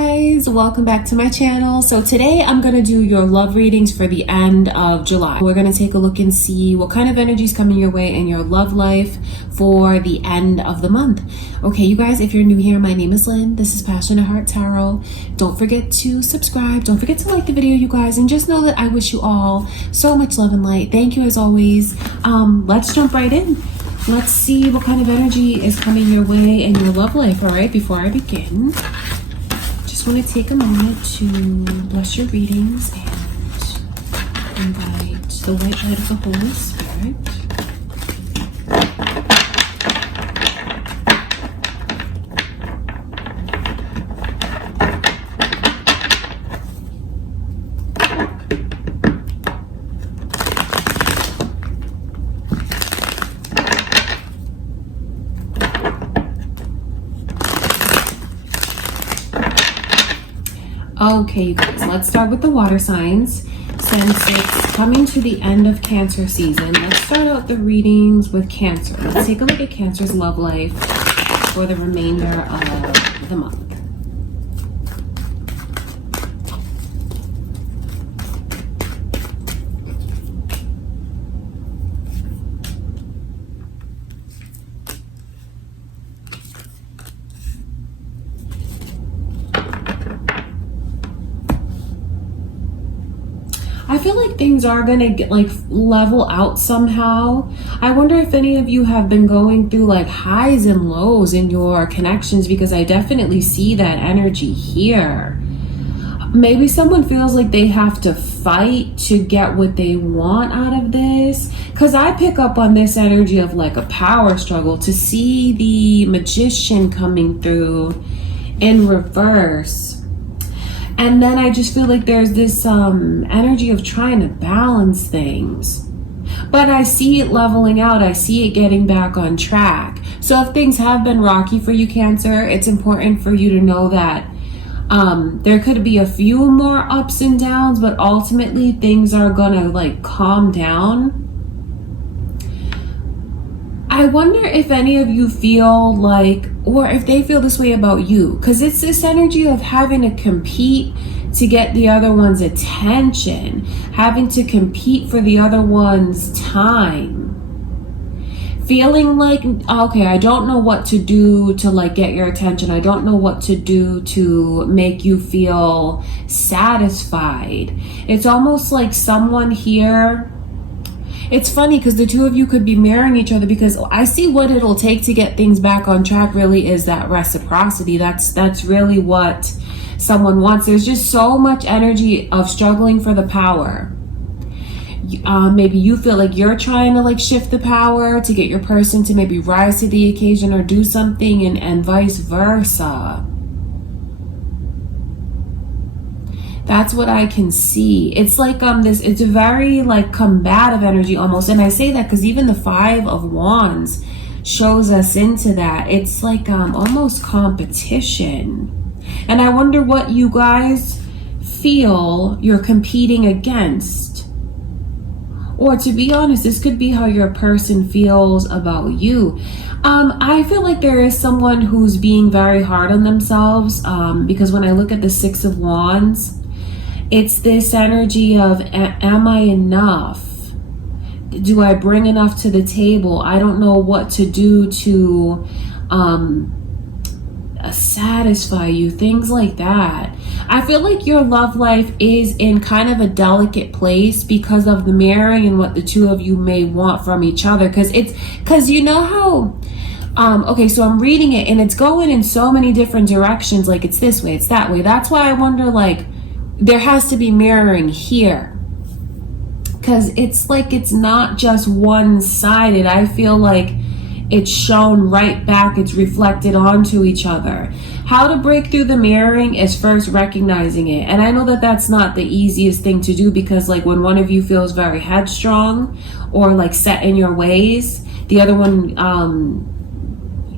guys, welcome back to my channel. So today I'm going to do your love readings for the end of July. We're going to take a look and see what kind of energy is coming your way in your love life for the end of the month. Okay, you guys, if you're new here, my name is Lynn. This is Passionate Heart Tarot. Don't forget to subscribe. Don't forget to like the video, you guys, and just know that I wish you all so much love and light. Thank you as always. Let's jump right in. Let's see what kind of energy is coming your way in your love life. All right, before I begin, just want to take a moment to bless your readings and invite the white light of the Holy Spirit. Okay, you guys, let's start with the water signs. Since it's coming to the end of Cancer season, let's start out the readings with Cancer. Let's take a look at Cancer's love life for the remainder of the month. I feel like things are gonna get level out somehow. I wonder if any of you have been going through like highs and lows in your connections, because I definitely see that energy here. Maybe someone feels like they have to fight to get what they want out of this, because I pick up on this energy of like a power struggle. To see the Magician coming through in reverse, and then I just feel like there's this energy of trying to balance things. But I see it leveling out. I see it getting back on track. So if things have been rocky for you, Cancer, it's important for you to know that there could be a few more ups and downs, but ultimately things are gonna like calm down. I wonder if any of you feel like, or if they feel this way about you, because it's this energy of having to compete to get the other one's attention, having to compete for the other one's time, feeling like, okay, I don't know what to do to like get your attention. I don't know what to do to make you feel satisfied. It's almost like someone here. It's funny because the two of you could be mirroring each other, because I see what it'll take to get things back on track really is that reciprocity. That's really what someone wants. There's just so much energy of struggling for the power. Maybe you feel like you're trying to like shift the power to get your person to maybe rise to the occasion or do something, and vice versa. That's what I can see. It's like it's a very like combative energy almost. And I say that because even the 5 of Wands shows us into that. It's like almost competition. And I wonder what you guys feel you're competing against. Or to be honest, this could be how your person feels about you. I feel like there is someone who's being very hard on themselves, because when I look at the 6 of Wands, it's this energy of, am I enough? Do I bring enough to the table? I don't know what to do to satisfy you, things like that. I feel like your love life is in kind of a delicate place because of the mirroring and what the two of you may want from each other. Because you know how, okay, so I'm reading it and it's going in so many different directions. Like it's this way, it's that way. That's why I wonder, like, there has to be mirroring here, because it's like it's not just one-sided. I feel like it's shown right back, it's reflected onto each other. How to break through the mirroring is first recognizing it. And I know that that's not the easiest thing to do, because like when one of you feels very headstrong or like set in your ways, the other one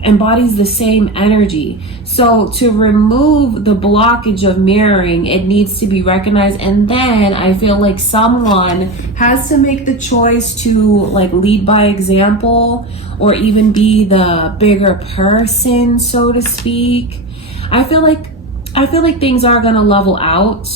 embodies the same energy. So to remove the blockage of mirroring, it needs to be recognized, and then I feel like someone has to make the choice to like lead by example, or even be the bigger person, so to speak. I feel like I feel like things are going to level out,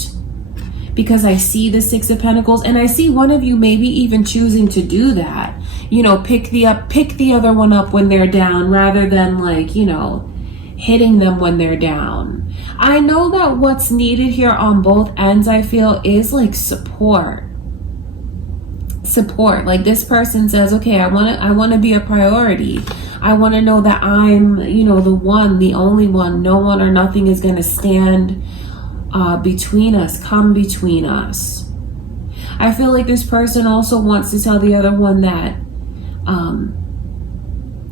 because I see the Six of Pentacles, and I see one of you maybe even choosing to do that. You know, pick the other one up when they're down, rather than like, you know, hitting them when they're down. I know that what's needed here on both ends, I feel, is like support. Like this person says, okay, I want to be a priority. I want to know that I'm, you know, the one, the only one. No one or nothing is going to stand between us, come between us. I feel like this person also wants to tell the other one that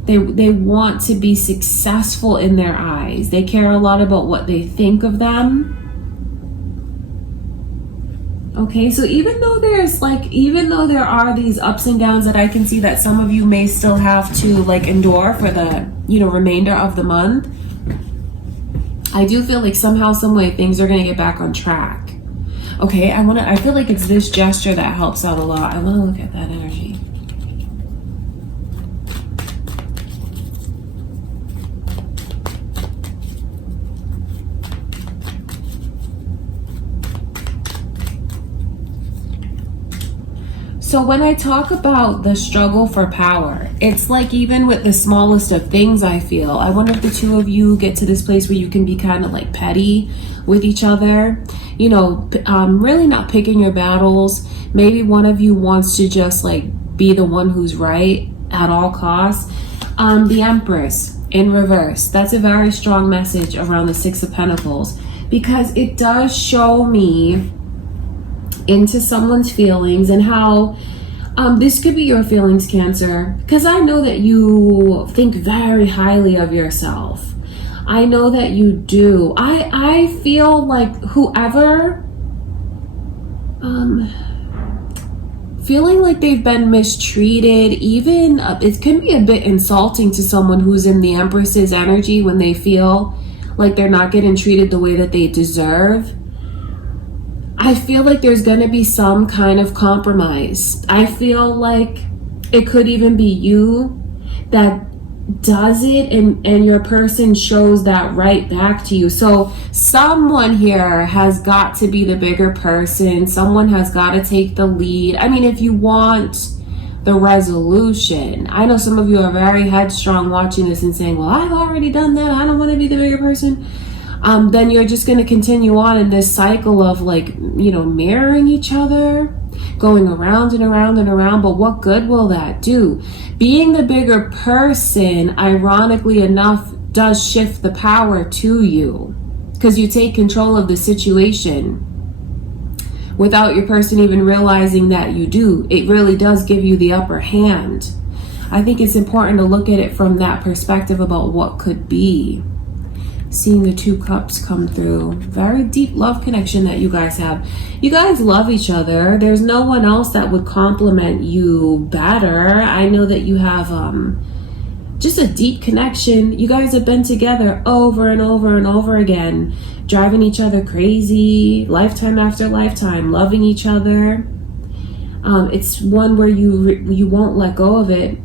they want to be successful in their eyes. They care a lot about what they think of them. Okay, so even though there are these ups and downs that I can see that some of you may still have to like endure for the, you know, remainder of the month, I do feel like somehow, some way, things are going to get back on track. Okay, I feel like it's this gesture that helps out a lot. I want to look at that energy. So when I talk about the struggle for power, it's like even with the smallest of things, I feel. I wonder if the two of you get to this place where you can be kind of like petty with each other. You know, really not picking your battles. Maybe one of you wants to just like be the one who's right at all costs. The Empress in reverse. That's a very strong message around the Six of Pentacles, because it does show me into someone's feelings and how this could be your feelings, Cancer, because I know that you think very highly of yourself. I know that you do. I feel like whoever feeling like they've been mistreated, even it can be a bit insulting to someone who's in the Empress's energy when they feel like they're not getting treated the way that they deserve. I feel like there's going to be some kind of compromise. I feel like it could even be you that does it, and your person shows that right back to you. So someone here has got to be the bigger person. Someone has got to take the lead. I mean, if you want the resolution, I know some of you are very headstrong watching this and saying, well, I've already done that, I don't want to be the bigger person. Then you're just going to continue on in this cycle of like, you know, mirroring each other, going around and around and around. But what good will that do? Being the bigger person, ironically enough, does shift the power to you, because you take control of the situation without your person even realizing that you do. It really does give you the upper hand. I think it's important to look at it from that perspective about what could be. Seeing the Two Cups come through. Very deep love connection that you guys have. You guys love each other. There's no one else that would complement you better. I know that you have just a deep connection. You guys have been together over and over and over again, driving each other crazy, lifetime after lifetime, loving each other. It's one where you won't let go of it.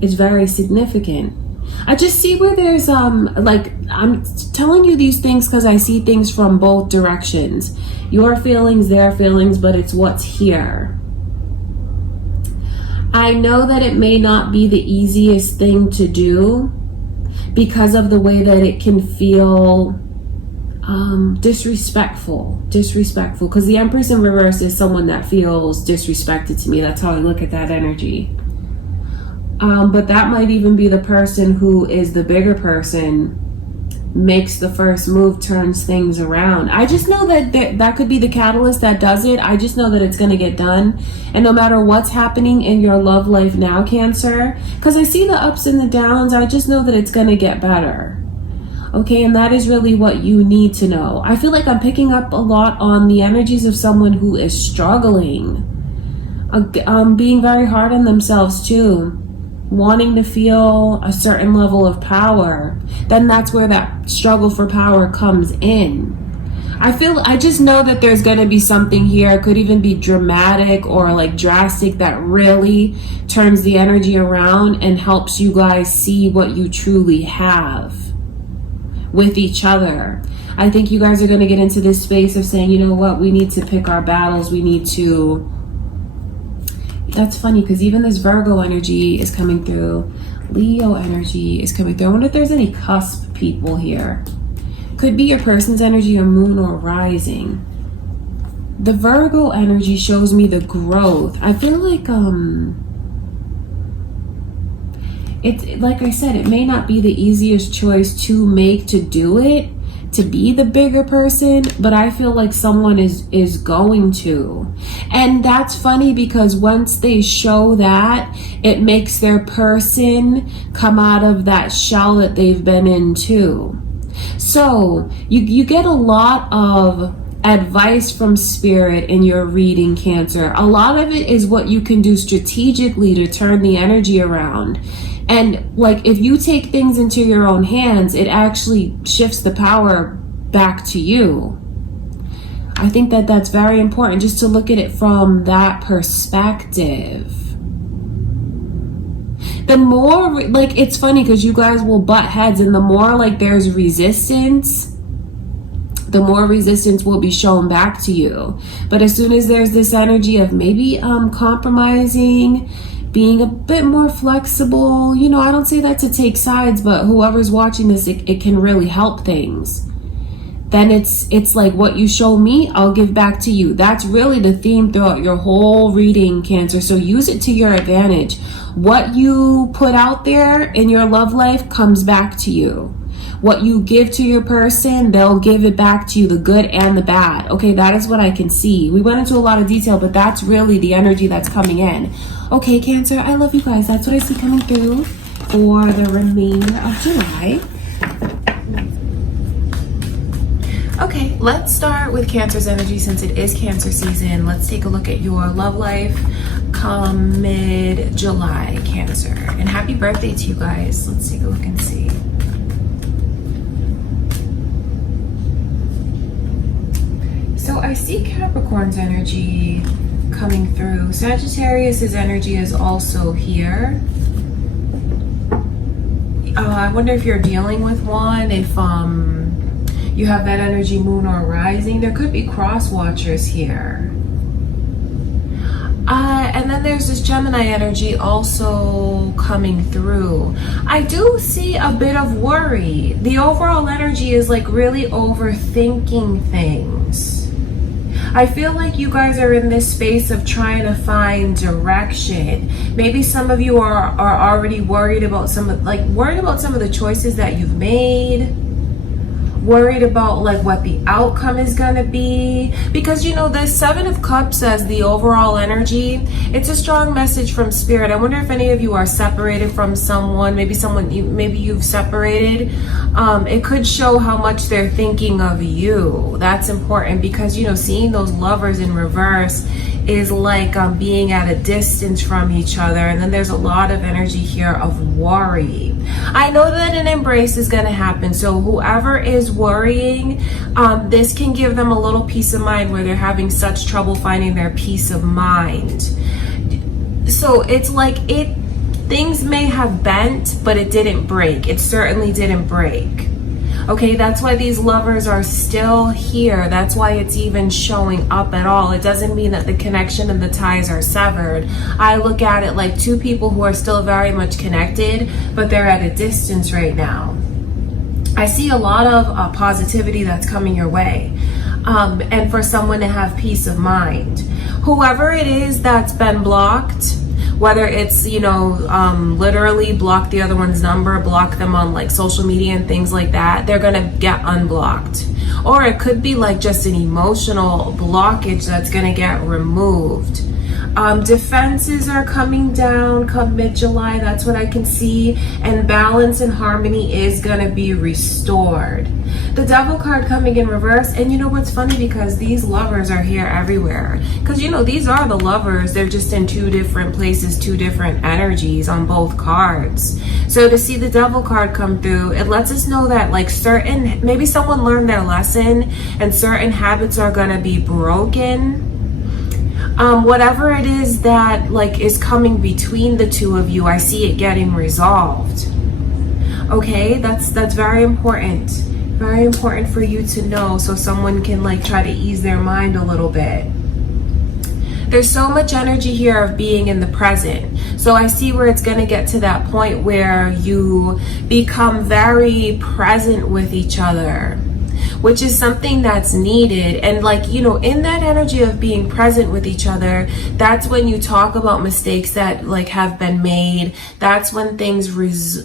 It's very significant. I just see where there's like, I'm telling you these things because I see things from both directions. Your feelings, their feelings, but it's what's here. I know that it may not be the easiest thing to do because of the way that it can feel disrespectful, because the Empress in reverse is someone that feels disrespected to me. That's how I look at that energy. But that might even be the person who is the bigger person, makes the first move, turns things around. I just know that that could be the catalyst that does it. I just know that it's going to get done. And no matter what's happening in your love life now, Cancer, because I see the ups and the downs, I just know that it's going to get better. Okay, and that is really what you need to know. I feel like I'm picking up a lot on the energies of someone who is struggling, being very hard on themselves too, wanting to feel a certain level of power. Then that's where that struggle for power comes in. I just know that there's going to be something here. It could even be dramatic or like drastic that really turns the energy around and helps you guys see what you truly have with each other. I think you guys are going to get into this space of saying, you know what, we need to pick our battles. We need to... That's funny because even this Virgo energy is coming through. Leo energy is coming through. I wonder if there's any cusp people here. Could be your person's energy or moon or rising. The Virgo energy shows me the growth. I feel like it's like I said, it may not be the easiest choice to make to do it, to be the bigger person, but I feel like someone is going to. And that's funny because once they show that, it makes their person come out of that shell that they've been in too. So you get a lot of advice from spirit in your reading, Cancer. A lot of it is what you can do strategically to turn the energy around. And like if you take things into your own hands, it actually shifts the power back to you. I think that that's very important, just to look at it from that perspective. The more, like, it's funny because you guys will butt heads, and the more like there's resistance, the more resistance will be shown back to you. But as soon as there's this energy of maybe compromising, being a bit more flexible, you know, I don't say that to take sides, but whoever's watching this, it can really help things. Then it's like, what you show me, I'll give back to you. That's really the theme throughout your whole reading, Cancer. So use it to your advantage. What you put out there in your love life comes back to you. What you give to your person, they'll give it back to you, the good and the bad. Okay, that is what I can see. We went into a lot of detail, but that's really the energy that's coming in. Okay, Cancer, I love you guys. That's what I see coming through for the remainder of July. Okay, let's start with Cancer's energy since it is Cancer season. Let's take a look at your love life come mid-July, Cancer. And happy birthday to you guys. Let's take a look and see. So I see Capricorn's energy coming through. Sagittarius's energy is also here. I wonder if you're dealing with one, if you have that energy, moon or rising. There could be cross watchers here. And then there's this Gemini energy also coming through. I do see a bit of worry. The overall energy is like really overthinking things. I feel like you guys are in this space of trying to find direction. Maybe some of you are already worried about some of the choices that you've made. Worried about like what the outcome is gonna be, because you know the Seven of Cups as the overall energy, it's a strong message from spirit. I wonder if any of you are separated from someone, maybe you've separated. It could show how much they're thinking of you. That's important because you know seeing those lovers in reverse is like being at a distance from each other, and then there's a lot of energy here of worry. I know that an embrace is going to happen, so whoever is worrying, this can give them a little peace of mind where they're having such trouble finding their peace of mind. So it's like things may have bent, but it didn't break. It certainly didn't break. Okay, that's why these lovers are still here. That's why it's even showing up at all. It doesn't mean that the connection and the ties are severed. I look at it like two people who are still very much connected, but they're at a distance right now. I see a lot of positivity that's coming your way. And for someone to have peace of mind. Whoever it is that's been blocked, whether it's, you know, literally block the other one's number, block them on like social media and things like that, they're gonna get unblocked. Or it could be like just an emotional blockage that's gonna get removed. Defenses are coming down come mid-July, that's what I can see, and balance and harmony is gonna be restored. The Devil card coming in reverse, and you know what's funny, because these lovers are here everywhere, because you know these are the lovers, they're just in two different places, two different energies on both cards. So to see the Devil card come through, it lets us know that like maybe someone learned their lesson and certain habits are gonna be broken. Whatever it is that like is coming between the two of you, I see it getting resolved. Okay, that's very important. Very important for you to know, so someone can like try to ease their mind a little bit. There's so much energy here of being in the present. So I see where it's going to get to that point where you become very present with each other, which is something that's needed. And like, you know, in that energy of being present with each other, that's when you talk about mistakes that like have been made. That's when things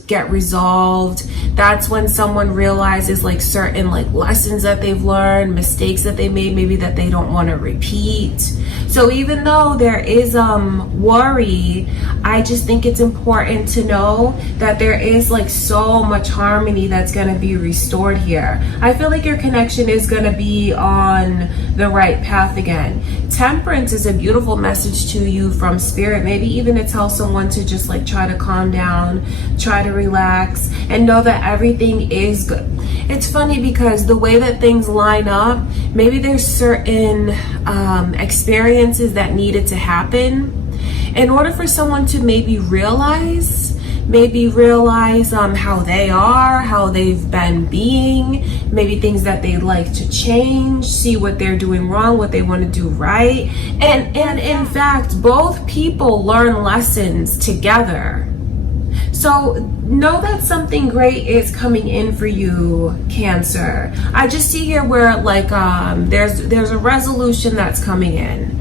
get resolved. That's when someone realizes like certain like lessons that they've learned, mistakes that they made, maybe that they don't want to repeat. So even though there is worry, I just think it's important to know that there is like so much harmony that's going to be restored here. I feel like your connection is going to be on the right path again. Temperance is a beautiful message to you from spirit. Maybe even to tell someone to just like try to calm down, try to relax, and know that everything is good. It's funny because the way that things line up, maybe there's certain experiences that needed to happen in order for someone to maybe realize how they are, how they've been being, maybe things that they'd like to change, see what they're doing wrong, what they want to do right. And in fact, both people learn lessons together. So know that something great is coming in for you, Cancer. I just see here where like there's a resolution that's coming in.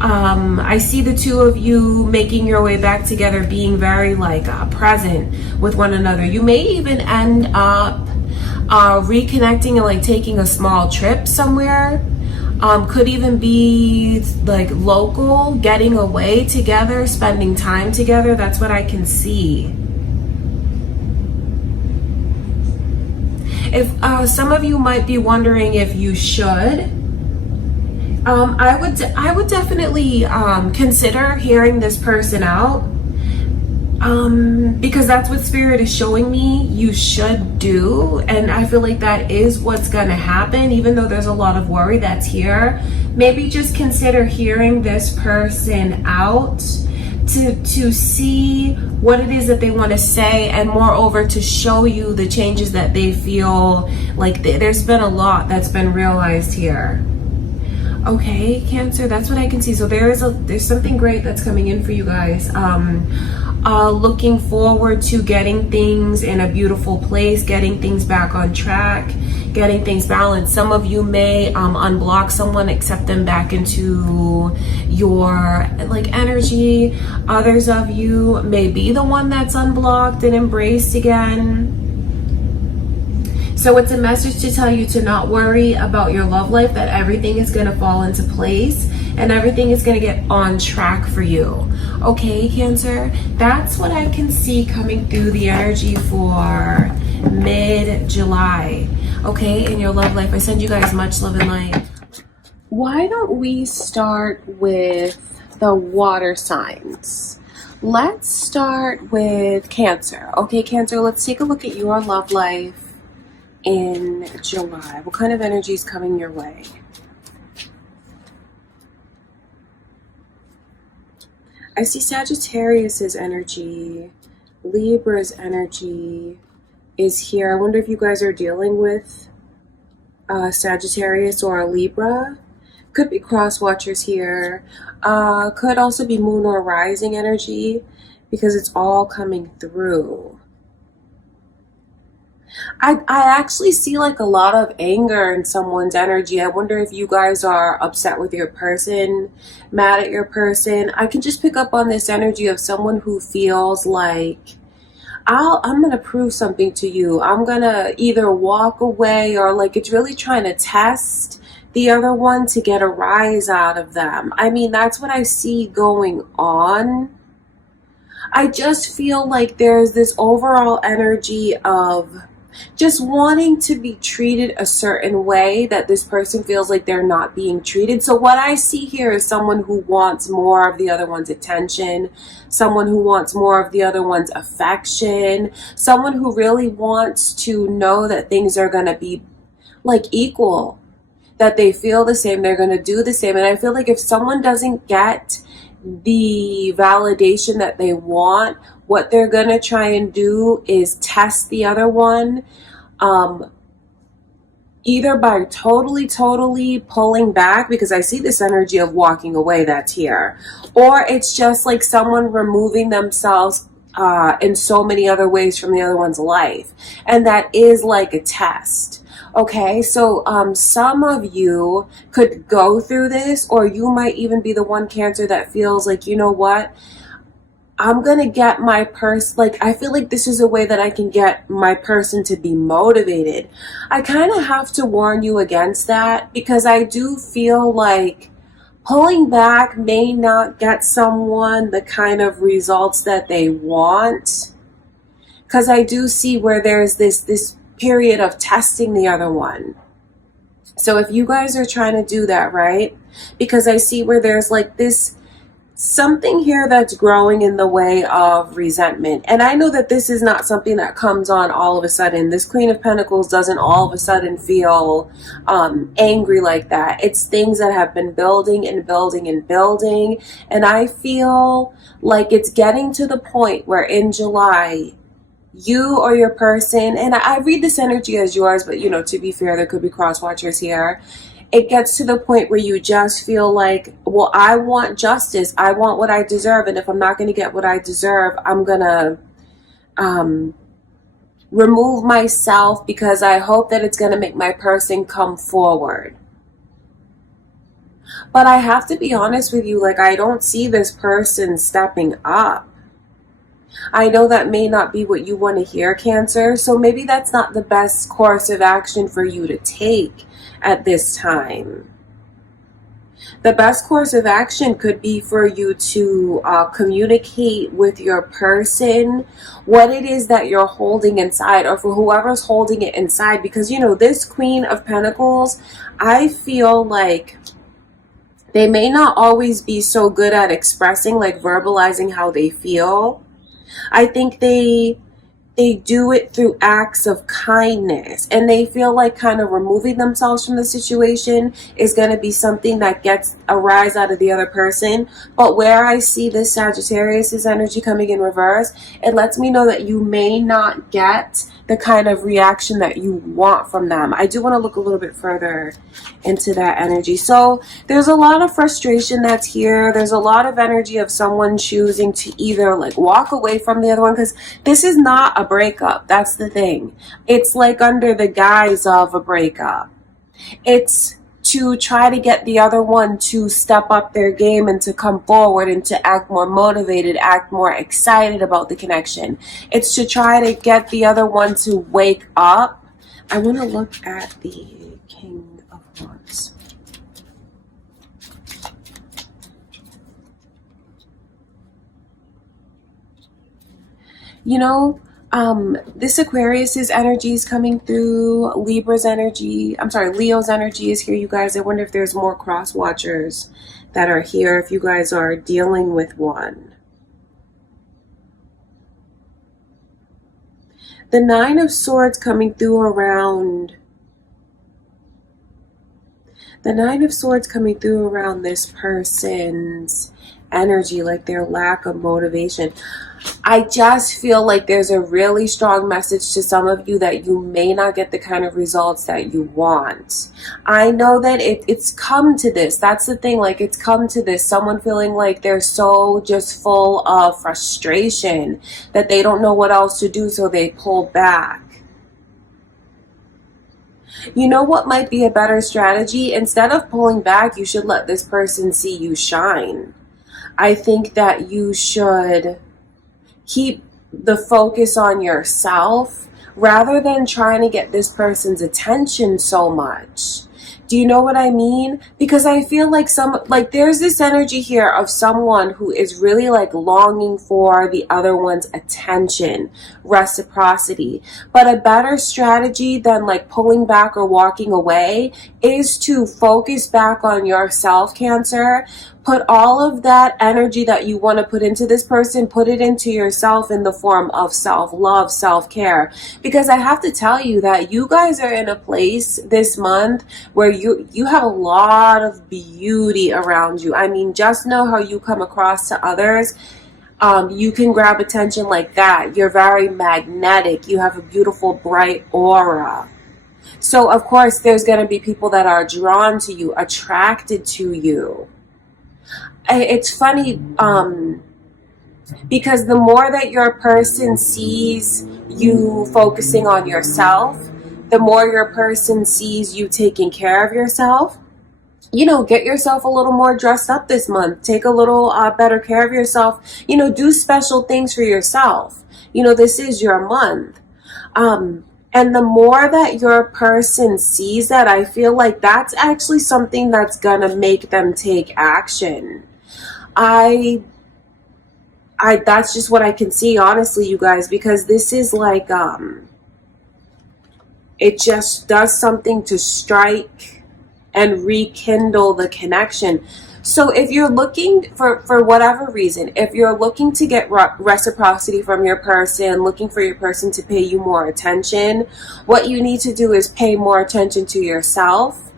I see the two of you making your way back together, being very like present with one another. You may even end up reconnecting and like taking a small trip somewhere. Could even be like local, getting away together, spending time together. That's what I can see. If some of you might be wondering if you should, I would definitely consider hearing this person out, because that's what Spirit is showing me you should do. And I feel like that is what's gonna happen, even though there's a lot of worry that's here. Maybe just consider hearing this person out to see what it is that they want to say, and moreover to show you the changes that they feel like there's been a lot that's been realized here. Okay, Cancer, that's what I can see. So there's something great that's coming in for you guys. Looking forward to getting things in a beautiful place, getting things back on track, getting things balanced. Some of you may unblock someone, accept them back into your like energy. Others of you may be the one that's unblocked and embraced again. So it's a message to tell you to not worry about your love life, that everything is going to fall into place and everything is going to get on track for you. Okay, Cancer, that's what I can see coming through the energy for mid-July. Okay, in your love life. I send you guys much love and light. Why don't we start with the water signs? Let's start with Cancer. Okay, Cancer, let's take a look at your love life in July. What kind of energy is coming your way? I see Sagittarius's energy, Libra's energy is here. I wonder if you guys are dealing with Sagittarius or a Libra. Could be cross watchers here. Could also be moon or rising energy, because it's all coming through. I actually see like a lot of anger in someone's energy. I wonder if you guys are upset with your person, mad at your person. I can just pick up on this energy of someone who feels like, I'm going to prove something to you. I'm going to either walk away, or like it's really trying to test the other one to get a rise out of them. I mean, that's what I see going on. I just feel like there's this overall energy of just wanting to be treated a certain way that this person feels like they're not being treated. So what I see here is someone who wants more of the other one's attention, someone who wants more of the other one's affection, someone who really wants to know that things are going to be like equal, that they feel the same, they're going to do the same. And I feel like if someone doesn't get the validation that they want, what they're going to try and do is test the other one, either by totally pulling back, because I see this energy of walking away that's here, or it's just like someone removing themselves in so many other ways from the other one's life. And that is like a test. Okay, so some of you could go through this, or you might even be the one Cancer that feels like, you know what? I'm gonna get my like, I feel like this is a way that I can get my person to be motivated. I kind of have to warn you against that, because I do feel like pulling back may not get someone the kind of results that they want. Because I do see where there's this period of testing the other one. So if you guys are trying to do that, right? Because I see where there's like this something here that's growing in the way of resentment. And I know that this is not something that comes on all of a sudden. This Queen of Pentacles doesn't all of a sudden feel angry like that. It's things that have been building and building and building. And I feel like it's getting to the point where in July, you or your person, and I read this energy as yours, but you know, to be fair, there could be cross watchers here. It gets to the point where you just feel like, well, I want justice. I want what I deserve. And if I'm not going to get what I deserve, I'm going to remove myself, because I hope that it's going to make my person come forward. But I have to be honest with you, like, I don't see this person stepping up. I know that may not be what you want to hear, Cancer. So maybe that's not the best course of action for you to take at this time. The best course of action could be for you to communicate with your person what it is that you're holding inside, or for whoever's holding it inside. Because, you know, this Queen of Pentacles, I feel like they may not always be so good at expressing, like verbalizing how they feel. I think they do it through acts of kindness, and they feel like kind of removing themselves from the situation is going to be something that gets a rise out of the other person. But where I see this Sagittarius's energy coming in reverse, it lets me know that you may not get the kind of reaction that you want from them. I do want to look a little bit further into that energy. So there's a lot of frustration that's here. There's a lot of energy of someone choosing to either like walk away from the other one, because this is not a breakup. That's the thing. It's like under the guise of a breakup. It's to try to get the other one to step up their game and to come forward and to act more motivated, act more excited about the connection. It's to try to get the other one to wake up. I want to look at the King of Wands. You know, this Aquarius's energy is coming through. Leo's energy is here, you guys. I wonder if there's more cross watchers that are here, if you guys are dealing with one. The Nine of Swords coming through around this person's energy, like their lack of motivation. I just feel like there's a really strong message to some of you that you may not get the kind of results that you want. I know that it's come to this. That's the thing. Like, it's come to this. Someone feeling like they're so just full of frustration that they don't know what else to do, so they pull back. You know what might be a better strategy? Instead of pulling back, you should let this person see you shine. I think that you should keep the focus on yourself rather than trying to get this person's attention so much. Do you know what I mean? Because I feel like there's this energy here of someone who is really like longing for the other one's attention, reciprocity. But a better strategy than like pulling back or walking away is to focus back on yourself, Cancer. Put all of that energy that you want to put into this person, put it into yourself in the form of self-love, self-care. Because I have to tell you that you guys are in a place this month where you have a lot of beauty around you. I mean, just know how you come across to others. You can grab attention like that. You're very magnetic. You have a beautiful, bright aura. So of course there's going to be people that are drawn to you, attracted to you. It's funny, because the more that your person sees you focusing on yourself, the more your person sees you taking care of yourself. Get yourself a little more dressed up this month. Take a little better care of yourself. Do special things for yourself. This is your month. And the more that your person sees that, I feel like that's actually something that's gonna make them take action. I that's just what I can see, honestly, you guys, because this is like, it just does something to strike and rekindle the connection. So if you're looking for whatever reason, if you're looking to get reciprocity from your person, looking for your person to pay you more attention, what you need to do is pay more attention to yourself.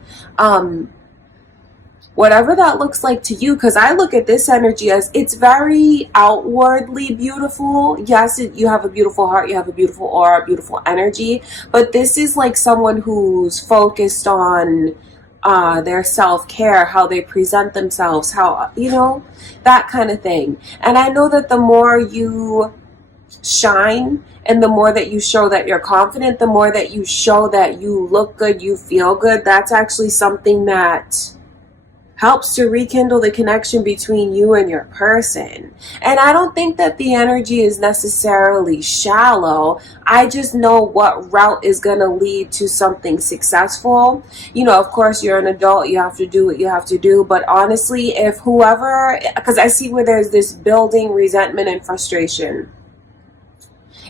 Whatever that looks like to you, because I look at this energy as it's very outwardly beautiful. Yes, you have a beautiful heart, you have a beautiful aura, beautiful energy, but this is like someone who's focused on their self-care, how they present themselves, how, that kind of thing. And I know that the more you shine and the more that you show that you're confident, the more that you show that you look good, you feel good, that's actually something that helps to rekindle the connection between you and your person. And I don't think that the energy is necessarily shallow. I just know what route is going to lead to something successful. Of course, you're an adult, you have to do what you have to do. But honestly, if whoever, because I see where there's this building resentment and frustration,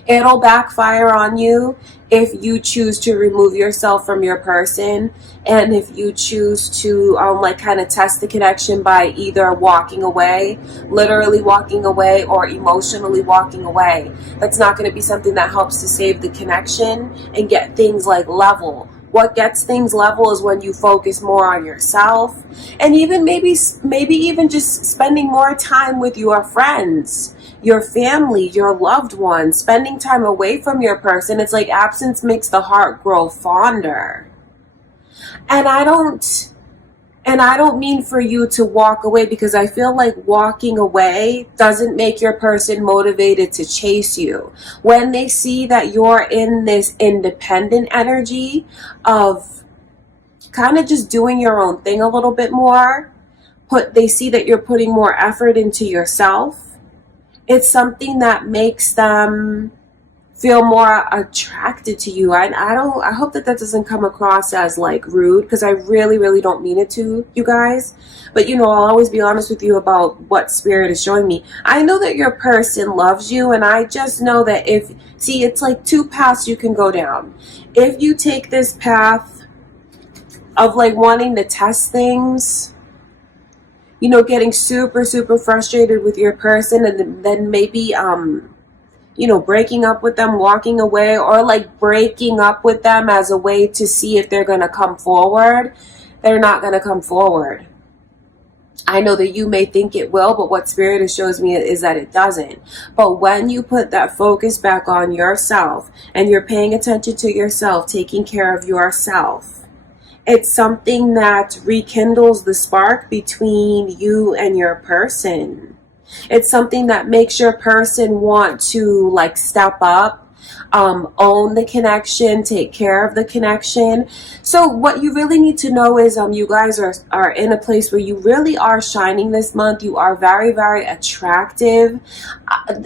it'll backfire on you if you choose to remove yourself from your person, and if you choose to kind of test the connection by either walking away, literally walking away, or emotionally walking away. That's not going to be something that helps to save the connection and get things like level. What gets things level is when you focus more on yourself, and even maybe even just spending more time with your friends, your family, your loved ones, spending time away from your person. It's like absence makes the heart grow fonder. And I don't mean for you to walk away, because I feel like walking away doesn't make your person motivated to chase you. When they see that you're in this independent energy of kind of just doing your own thing a little bit more, they see that you're putting more effort into yourself. It's something that makes them feel more attracted to you. I hope that doesn't come across as like rude, because I really, really don't mean it to, you guys. But I'll always be honest with you about what spirit is showing me. I know that your person loves you, and I just know that it's like two paths you can go down. If you take this path of like wanting to test things, getting super, super frustrated with your person, and then maybe, breaking up with them, walking away, or like breaking up with them as a way to see if they're going to come forward, they're not going to come forward. I know that you may think it will, but what Spirit shows me is that it doesn't. But when you put that focus back on yourself and you're paying attention to yourself, taking care of yourself, it's something that rekindles the spark between you and your person. It's something that makes your person want to like step up, own the connection, take care of the connection. So what you really need to know is you guys are in a place where you really are shining this month. You are very, very attractive.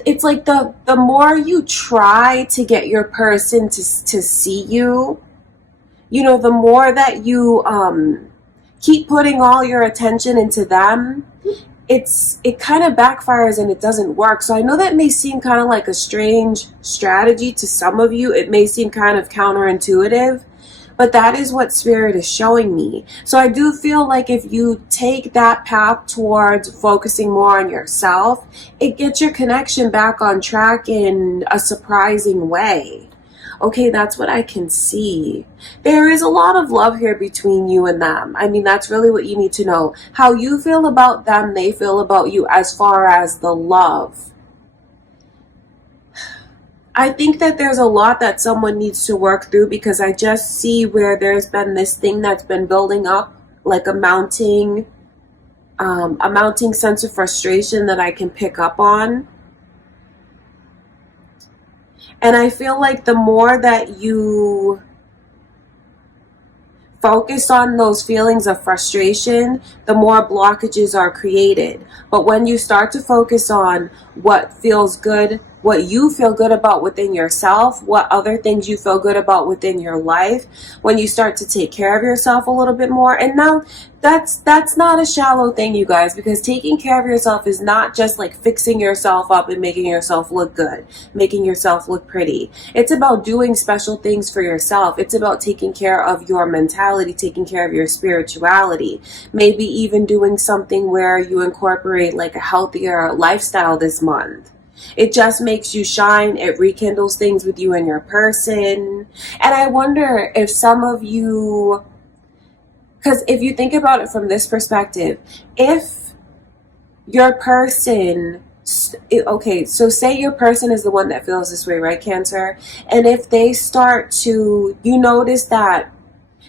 It's like the more you try to get your person to see you, the more that you keep putting all your attention into them, it kind of backfires and it doesn't work. So I know that may seem kind of like a strange strategy to some of you. It may seem kind of counterintuitive, but that is what Spirit is showing me. So I do feel like if you take that path towards focusing more on yourself, it gets your connection back on track in a surprising way. Okay, that's what I can see. There is a lot of love here between you and them. I mean, that's really what you need to know. How you feel about them, they feel about you as far as the love. I think that there's a lot that someone needs to work through, because I just see where there's been this thing that's been building up, like a mounting sense of frustration that I can pick up on. And I feel like the more that you focus on those feelings of frustration, the more blockages are created. But when you start to focus on what feels good, what you feel good about within yourself, what other things you feel good about within your life, when you start to take care of yourself a little bit more. And now that's not a shallow thing, you guys, because taking care of yourself is not just like fixing yourself up and making yourself look good, making yourself look pretty. It's about doing special things for yourself. It's about taking care of your mentality, taking care of your spirituality, maybe even doing something where you incorporate like a healthier lifestyle this month. It just makes you shine. It rekindles things with you and your person. And I wonder if some of you, because if you think about it from this perspective, if your person, okay, so say your person is the one that feels this way, right, Cancer? And if they start to, you notice that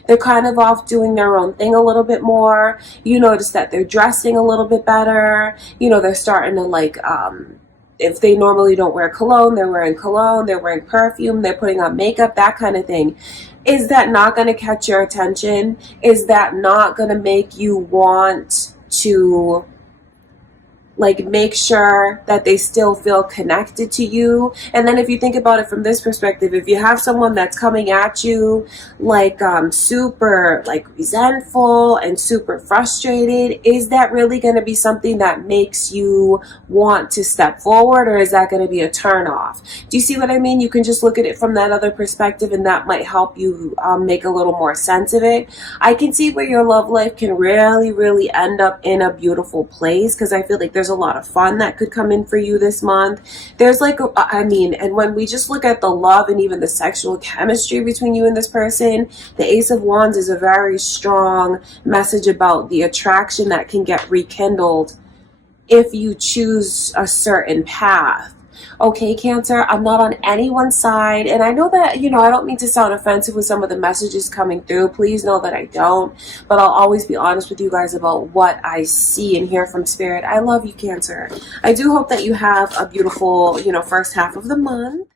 they're kind of off doing their own thing a little bit more. You notice that they're dressing a little bit better. You know, they're starting to like, if they normally don't wear cologne, they're wearing cologne, they're wearing perfume, they're putting on makeup, that kind of thing. Is that not going to catch your attention? Is that not going to make you want to like make sure that they still feel connected to you? And then if you think about it from this perspective, if you have someone that's coming at you like super like resentful and super frustrated, is that really going to be something that makes you want to step forward, or is that going to be a turn off? Do you see what I mean? You can just look at it from that other perspective, and that might help you make a little more sense of it. I can see where your love life can really end up in a beautiful place, because I feel like there's a lot of fun that could come in for you this month. There's like, and when we just look at the love and even the sexual chemistry between you and this person, the Ace of Wands is a very strong message about the attraction that can get rekindled if you choose a certain path. Okay, Cancer, I'm not on anyone's side, and I know that, you know, I don't mean to sound offensive with some of the messages coming through. Please know that I don't, but I'll always be honest with you guys about what I see and hear from Spirit. I love you, Cancer. I do hope that you have a beautiful, you know, first half of the month.